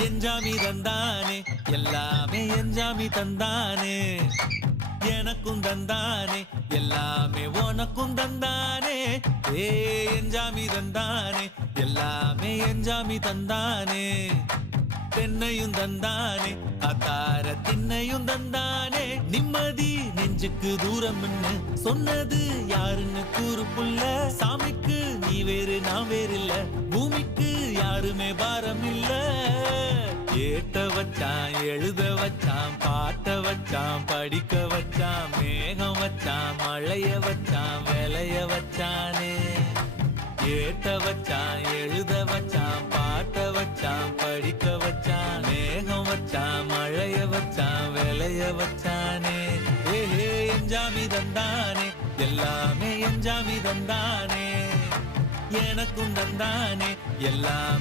எஞ்சாமி தந்தானே எல்லாமே எஞ்சாமி தந்தானே எனக்கும் தந்தானே எல்லாமே உனக்கும் தந்தானே ஏ எஞ்சாமி தந்தானே எல்லாமே எஞ்சாமி தந்தானே தென்னையும் தந்தானே அத்தார திண்ணையும் தந்தானே நிம்மதி நெஞ்சுக்கு தூரம் சொன்னது யாருன்னு கூறு புள்ள சாமிக்கு நீ வேறு நான் வேறு இல்ல பூமிக்கு யாருமே பாரம் இல்ல ஏத்த வச்சான் எழுத வச்சான் பாட்ட வச்சான் படிக்க வச்சான் மேகம் வச்சான் மழைய வச்சான் விளைய வச்சானே ஏத்த வச்சான் எழுத வச்சான் பாட்ட வச்சான் படிக்க வச்சான் மேகம் வச்சான் மழைய வச்சான் விளைய வச்சானே ஏஹே எஞ்சாமி தந்தானே எல்லாமே எஞ்சாமி தந்தானே எனக்கும் தந்தானே எல்லாமே